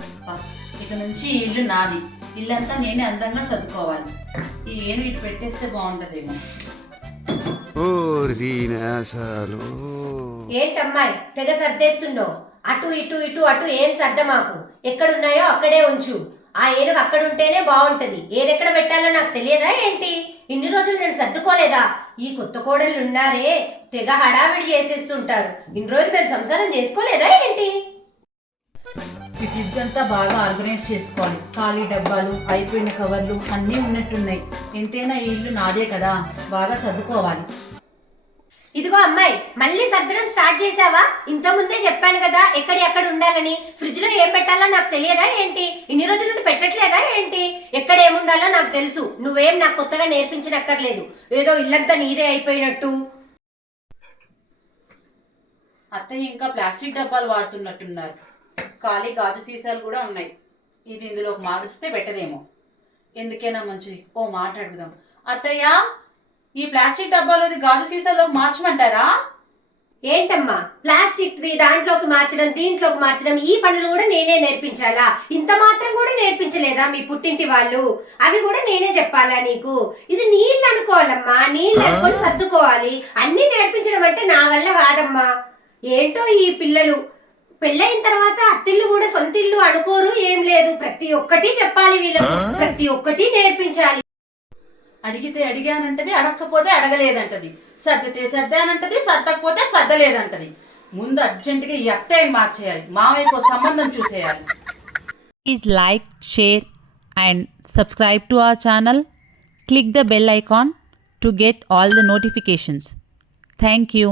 ఆ, ఇక నుంచి ఈ ఇల్లు నాది. ఇల్లంతా నేనే అందంగా సర్దుకోవాలి. ఈ ఏను ఇటు పెట్టేస్తే బాగుంటదేమో. ఏంటమ్మాయి తెగ సర్దేస్తుందో? అటు ఇటు ఇటు అటు ఏం సర్ద మాకు. ఎక్కడున్నాయో అక్కడే ఉంచు. ఆ ఏనుగు అక్కడ ఉంటేనే బాగుంటది. ఏదెక్కడ పెట్టాలో నాకు తెలియదా ఏంటి? ఇన్ని రోజులు నేను సర్దుకోలేదా? ఈ కొత్త కోడళ్ళు ఉన్నారే, తెగ హడావిడి చేసేస్తుంటారు. ఇన్ని రోజులు మేము సంసారం చేసుకోలేదా ఏంటి? ఈ ఫ్రిడ్జ్ అంతా బాగా ఆర్గనైజ్ చేసుకోవాలి. ఖాళీ డబ్బాలు, అయిపోయిన కవర్లు అన్నీ ఉన్నట్టున్నాయి. ఎంతైనా ఈ ఇల్లు నాదే కదా, బాగా సర్దుకోవాలి. ఇదిగో అమ్మాయి, మళ్ళీ సర్దడం స్టార్ట్ చేసావా? ఇంత ముందే చెప్పాను కదా ఎక్కడ ఉండాలని. ఫ్రిడ్జ్ లో ఏం పెట్టాలో నాకు తెలియదా ఏంటి? ఇన్ని రోజుల నుండి పెట్టట్లేదా ఏంటి? ఎక్కడ ఏముండాలో నాకు తెలుసు. నువ్వేం నాకు కొత్తగా నేర్పించనక్కర్లేదు. ఏదో ఇల్లంతా నీదే అయిపోయినట్టు. అత్తయ్య ఇంకా ప్లాస్టిక్ డబ్బాలు వాడుతున్నట్టున్నారు. ఖాళీ గాజు సీసాలు కూడా ఉన్నాయి. ఇది ఇందులోకి మారుస్తే బెటరేమో. ఎందుకైనా మంచిది, ఓ మాట అడుగుదాం. అత్తయ్య, ఈ ప్లాస్టిక్ డబ్బాలు గాజు సీసాలోకి మార్చమంటారా? ఏంటమ్మా ప్లాస్టిక్ దాంట్లోకి మార్చడం, దీంట్లోకి మార్చడం, ఈ పనులు కూడా నేనే నేర్పించాలా? ఇంత మాత్రం కూడా నేర్పించలేదా మీ పుట్టింటి వాళ్ళు? అవి కూడా నేనే చెప్పాలా నీకు? ఇది నీళ్ళు అనుకోవాలమ్మా, నీళ్ళు అనుకొని సర్దుకోవాలి. అన్ని నేర్పించడం అంటే నా వల్ల కాదమ్మా. ఏంటో ఈ పిల్లలు పెళ్ళైన తర్వాత అత్తిల్లు కూడా సొంతిల్లు అనుకోరు, ఏం లేదు. ప్రతి ఒక్కటి చెప్పాలి వీళ్ళకు, ప్రతి ఒక్కటి నేర్పించాలి. అడిగితే అడిగానంటది, అడగకపోతే అడగలేదంటది. సర్దితే సర్దానంటది, సర్దకపోతే సర్దలేదంటది. ముందు అర్జెంటుగా ఈ అత్తయ్యని మార్చేయాలి. మావయ్యకు సంబంధం చూసేయాలి. Please like, share and subscribe to our channel. Click the bell icon to get all the notifications. Thank you.